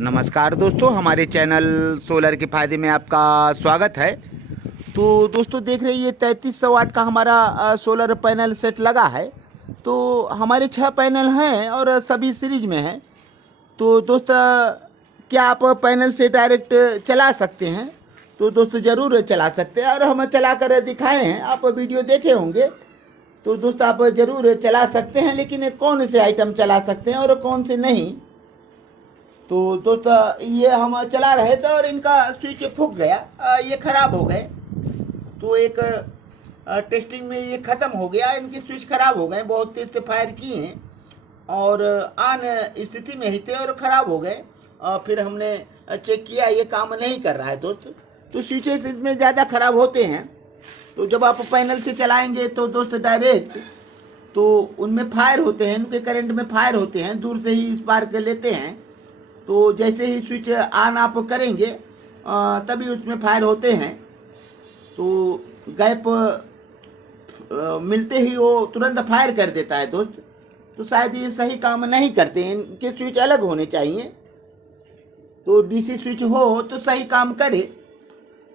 नमस्कार दोस्तों, हमारे चैनल सोलर के फ़ायदे में आपका स्वागत है। तो दोस्तों देख रहे हैं ये 3300 वाट का हमारा सोलर पैनल सेट लगा है। तो हमारे 6 पैनल हैं और सभी सीरीज में हैं। तो दोस्त क्या आप पैनल से डायरेक्ट चला सकते हैं? तो दोस्त ज़रूर चला सकते हैं और हम चला कर दिखाए हैं, आप वीडियो देखे होंगे। तो दोस्त आप ज़रूर चला सकते हैं, लेकिन कौन से आइटम चला सकते हैं और कौन से नहीं। तो दोस्त ये हम चला रहे थे और इनका स्विच फूक गया, ये ख़राब हो गए। तो एक टेस्टिंग में ये ख़त्म हो गया, इनके स्विच ख़राब हो गए, बहुत तेज़ से फायर किए हैं और ऑन स्थिति में ही थे और ख़राब हो गए। फिर हमने चेक किया, ये काम नहीं कर रहा है दोस्त। तो स्विचेस इसमें ज़्यादा ख़राब होते हैं। तो जब आप पैनल से चलाएंगे तो दोस्त डायरेक्ट, तो उनमें फायर होते हैं, उनके करंट में फायर होते हैं, दूर से ही स्पार्क लेते हैं। तो जैसे ही स्विच ऑन आप करेंगे तभी उसमें फायर होते हैं। तो गैप मिलते ही वो तुरंत फायर कर देता है दोस्त। तो शायद ये सही काम नहीं करते हैं, इनके स्विच अलग होने चाहिए। तो डीसी स्विच हो तो सही काम करे।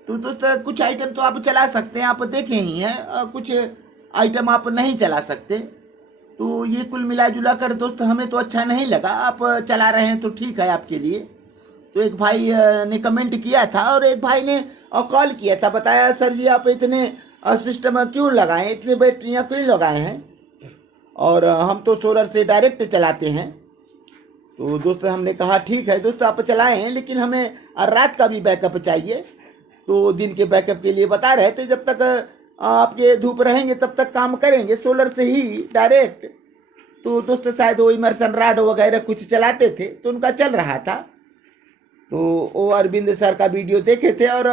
तो दोस्त कुछ आइटम तो आप चला सकते हैं, आप देखे ही हैं, कुछ आइटम आप नहीं चला सकते। तो ये कुल मिला जुला कर दोस्त हमें तो अच्छा नहीं लगा। आप चला रहे हैं तो ठीक है आपके लिए। तो एक भाई ने कमेंट किया था और एक भाई ने कॉल किया था, बताया सर जी आप इतने सिस्टम क्यों लगाएं, इतनी बैटरियां क्यों लगाए हैं, और हम तो सोलर से डायरेक्ट चलाते हैं। तो दोस्त हमने कहा ठीक है दोस्त आप चलाएं, लेकिन हमें रात का भी बैकअप चाहिए। तो दिन के बैकअप के लिए बता रहे थे, जब तक आपके धूप रहेंगे तब तक काम करेंगे सोलर से ही डायरेक्ट। तो दोस्त शायद वो इमर्सन रॉड वगैरह कुछ चलाते थे, तो उनका चल रहा था। तो वो अरविंद सर का वीडियो देखे थे और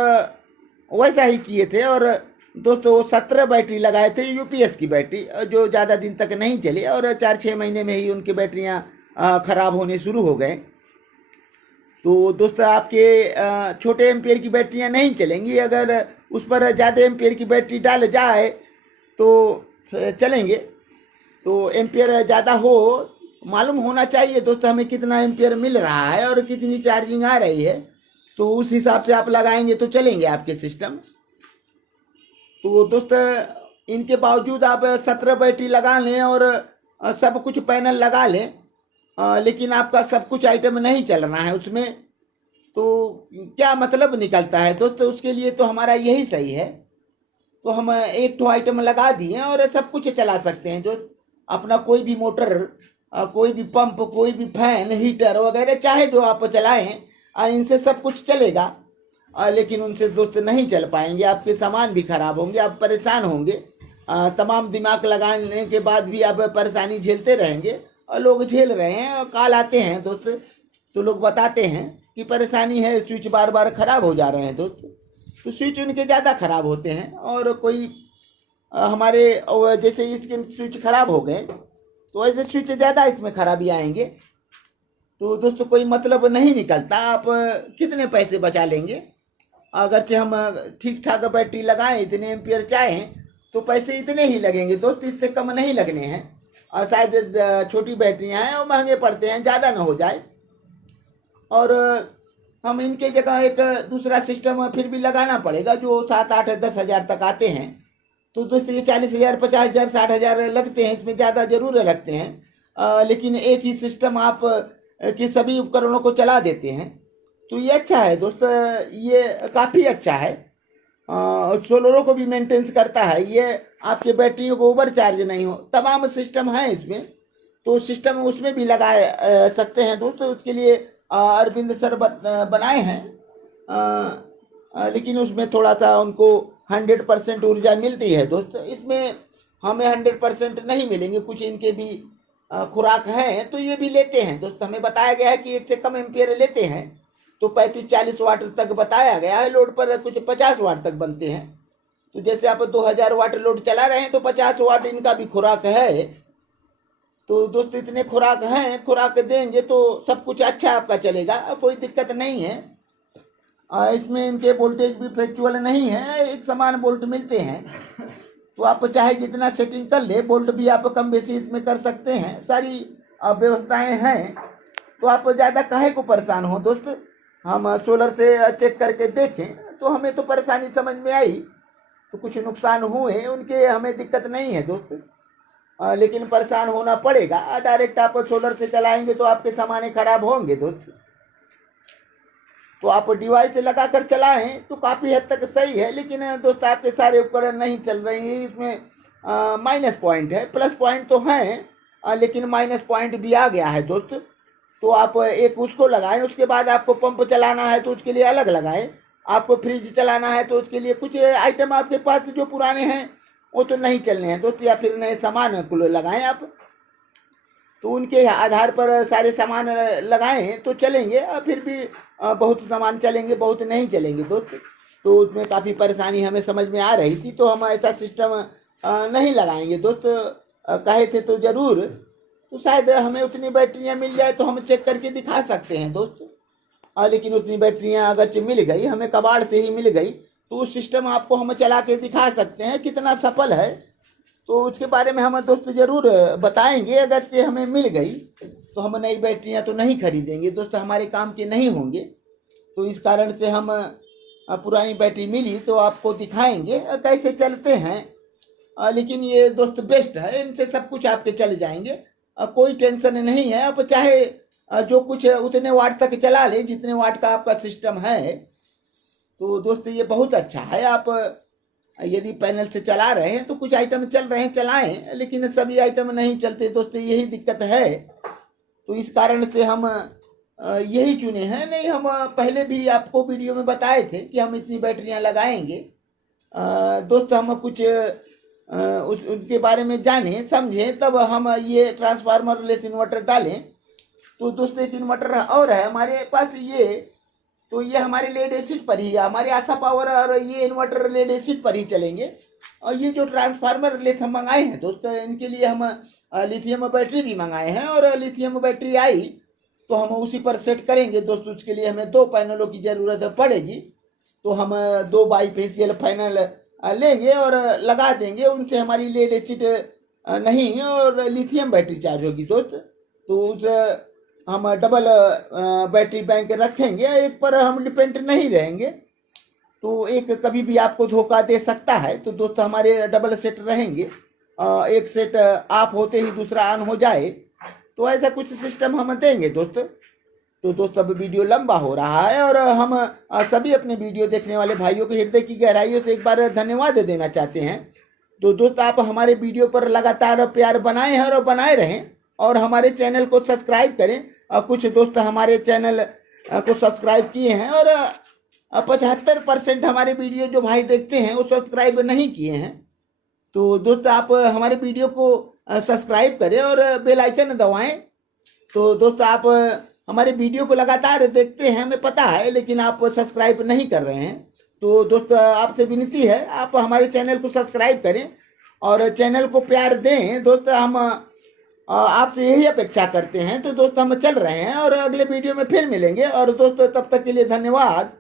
वैसा ही किए थे। और दोस्तों वो 17 बैटरी लगाए थे, यूपीएस की बैटरी, जो ज़्यादा दिन तक नहीं चली और 4-6 महीने में ही उनकी बैटरियाँ ख़राब होने शुरू हो गए। तो दोस्त आपके छोटे एम्पियर की बैटरियाँ नहीं चलेंगी, अगर उस पर ज़्यादा एम्पियर की बैटरी डाल जाए तो चलेंगे। तो एम्पियर ज़्यादा हो, मालूम होना चाहिए दोस्त हमें कितना एम्पियर मिल रहा है और कितनी चार्जिंग आ रही है। तो उस हिसाब से आप लगाएंगे तो चलेंगे आपके सिस्टम। तो दोस्त इनके बावजूद आप 17 बैटरी लगा लें और सब कुछ पैनल लगा लें, लेकिन आपका सब कुछ आइटम नहीं चल रहा है उसमें, तो क्या मतलब निकलता है दोस्त। उसके लिए तो हमारा यही सही है। तो हम एक तो आइटम लगा दिए और सब कुछ चला सकते हैं, जो अपना कोई भी मोटर, कोई भी पंप, कोई भी फैन, हीटर वगैरह चाहे जो आप चलाएं, इनसे सब कुछ चलेगा। लेकिन उनसे दोस्त नहीं चल पाएंगे, आपके सामान भी ख़राब होंगे, आप परेशान होंगे। तमाम दिमाग लगाने के बाद भी आप परेशानी झेलते रहेंगे और लोग झेल रहे हैं। और कॉल आते हैं दोस्त, तो लोग बताते हैं कि परेशानी है, स्विच बार बार ख़राब हो जा रहे हैं दोस्त। तो स्विच उनके ज़्यादा ख़राब होते हैं और कोई हमारे जैसे इसके स्विच ख़राब हो गए तो ऐसे स्विच ज़्यादा इसमें खराबी आएंगे। तो दोस्तों कोई मतलब नहीं निकलता, आप कितने पैसे बचा लेंगे। अगरचे हम ठीक ठाक बैटरी लगाएं, इतने एम्पियर चाहें तो पैसे इतने ही लगेंगे दोस्त, इससे कम नहीं लगने हैं। और शायद छोटी बैटरियाँ हैं और महंगे पड़ते हैं, ज़्यादा ना हो जाए। और हम इनके जगह एक दूसरा सिस्टम फिर भी लगाना पड़ेगा, जो 7-8-10 हज़ार तक आते हैं। तो दोस्तों ये 40,000, 50,000, 60,000 लगते हैं, इसमें ज़्यादा ज़रूर लगते हैं। लेकिन एक ही सिस्टम आप कि सभी उपकरणों को चला देते हैं, तो ये अच्छा है दोस्त, ये काफ़ी अच्छा है। सोलरों को भी मेंटेनेंस करता है, ये आपके बैटरियों को ओवर चार्ज नहीं हो, तमाम सिस्टम है इसमें। तो सिस्टम उसमें भी लगा सकते हैं दोस्तों, उसके लिए अरविंद सर बनाए हैं। लेकिन उसमें थोड़ा सा उनको 100% ऊर्जा मिलती है दोस्त, इसमें हमें 100% नहीं मिलेंगे। कुछ इनके भी खुराक हैं, तो ये भी लेते हैं दोस्त। हमें बताया गया है कि एक से कम एम्पियर लेते हैं, तो 35-40 वाट तक बताया गया है लोड पर, कुछ 50 वाट तक बनते हैं। तो जैसे आप 2000 वाट लोड चला रहे हैं तो 50 वाट इनका भी खुराक है। तो दोस्त इतने खुराक हैं, खुराक देंगे तो सब कुछ अच्छा आपका चलेगा, कोई दिक्कत नहीं है। इसमें इनके वोल्टेज भी फ्लैक्चुअल नहीं है, एक समान वोल्ट मिलते हैं। तो आप चाहे जितना सेटिंग कर ले, वोल्ट भी आप कम बेसी इसमें कर सकते हैं, सारी व्यवस्थाएं हैं। तो आप ज़्यादा काहे को परेशान हो दोस्त। हम सोलर से चेक करके देखें तो हमें तो परेशानी समझ में आई, तो कुछ नुकसान हुए उनके हमें दिक्कत नहीं है दोस्त। लेकिन परेशान होना पड़ेगा। डायरेक्ट आप सोलर से चलाएंगे तो आपके सामान खराब होंगे दोस्त। तो आप डिवाइस लगा कर चलाएं तो काफ़ी हद तक सही है। लेकिन दोस्त आपके सारे उपकरण नहीं चल रहे हैं, इसमें माइनस पॉइंट है। प्लस पॉइंट तो हैं लेकिन माइनस पॉइंट भी आ गया है दोस्त। तो आप एक उसको लगाएं, उसके बाद आपको पंप चलाना है तो उसके लिए अलग लगाएं। आपको फ्रिज चलाना है तो उसके लिए कुछ आइटम आपके पास जो पुराने हैं वो तो नहीं चलने हैं दोस्त, या फिर नए सामान को लगाएं आप। तो उनके आधार पर सारे सामान लगाएं तो चलेंगे। फिर भी बहुत सामान चलेंगे, बहुत नहीं चलेंगे दोस्त। तो उसमें काफ़ी परेशानी हमें समझ में आ रही थी, तो हम ऐसा सिस्टम नहीं लगाएंगे दोस्त। कहे थे तो ज़रूर, तो शायद हमें उतनी बैटरियां मिल जाए तो हम चेक करके दिखा सकते हैं दोस्त। लेकिन उतनी बैटरियां अगरचे मिल गई, हमें कबाड़ से ही मिल गई, तो उस सिस्टम आपको हम चला के दिखा सकते हैं कितना सफल है। तो उसके बारे में हम दोस्त ज़रूर बताएंगे। अगर ये हमें मिल गई तो हम नई बैटरियां तो नहीं खरीदेंगे दोस्त, हमारे काम के नहीं होंगे। तो इस कारण से हम पुरानी बैटरी मिली तो आपको दिखाएंगे कैसे चलते हैं। लेकिन ये दोस्त बेस्ट है, इनसे सब कुछ आपके चल जाएंगे, कोई टेंशन नहीं है। आप चाहे जो कुछ उतने वाट तक चला लें जितने वाट का आपका सिस्टम है। तो दोस्त ये बहुत अच्छा है। आप यदि पैनल से चला रहे हैं तो कुछ आइटम चल रहे हैं चलाएं, लेकिन सभी आइटम नहीं चलते दोस्त, यही दिक्कत है। तो इस कारण से हम यही चुने हैं। नहीं, हम पहले भी आपको वीडियो में बताए थे कि हम इतनी बैटरियां लगाएंगे दोस्त। हम कुछ उनके बारे में जाने समझें तब हम ये ट्रांसफार्मर लेस इन्वर्टर डालें। तो दोस्त एक इन्वर्टर और है हमारे पास, तो ये हमारे लेड एसिड पर ही है, हमारे आशा पावर और ये इन्वर्टर लेड एसिड पर ही चलेंगे। और ये जो ट्रांसफार्मर लेस हम मंगाए हैं दोस्त, इनके लिए हम लिथियम बैटरी भी मंगाए हैं, और लिथियम बैटरी आई तो हम उसी पर सेट करेंगे दोस्त। उसके लिए हमें 2 पैनलों की ज़रूरत पड़ेगी, तो हम 2 बाईफेशियल पैनल लेंगे और लगा देंगे। उनसे हमारी लेड एसिड नहीं और लिथियम बैटरी चार्ज होगी दोस्त। तो उस हम डबल बैटरी बैंक रखेंगे, एक पर हम डिपेंड नहीं रहेंगे। तो एक कभी भी आपको धोखा दे सकता है, तो दोस्त हमारे डबल सेट रहेंगे। एक सेट ऑफ होते ही दूसरा ऑन हो जाए, तो ऐसा कुछ सिस्टम हम देंगे दोस्त। तो दोस्त अब वीडियो लंबा हो रहा है, और हम सभी अपने वीडियो देखने वाले भाइयों के हृदय की गहराइयों से एक बार धन्यवाद देना चाहते हैं। तो दोस्त आप हमारे वीडियो पर लगातार प्यार बनाए हैं और बनाए रहें, और हमारे चैनल को सब्सक्राइब करें। कुछ दोस्त हमारे चैनल को सब्सक्राइब किए हैं, और 75% हमारे वीडियो जो भाई देखते हैं वो सब्सक्राइब नहीं किए हैं। तो दोस्त आप हमारे वीडियो को सब्सक्राइब करें और बेल आइकन दबाएं। तो दोस्त आप हमारे वीडियो को लगातार देखते हैं, हमें पता है, लेकिन आप सब्सक्राइब नहीं कर रहे हैं। तो दोस्त आपसे विनती है, आप हमारे चैनल को सब्सक्राइब करें और चैनल को प्यार दें दोस्त। हम आपसे यही अपेक्षा करते हैं। तो दोस्त हम चल रहे हैं और अगले वीडियो में फिर मिलेंगे। और दोस्तों तब तक के लिए धन्यवाद।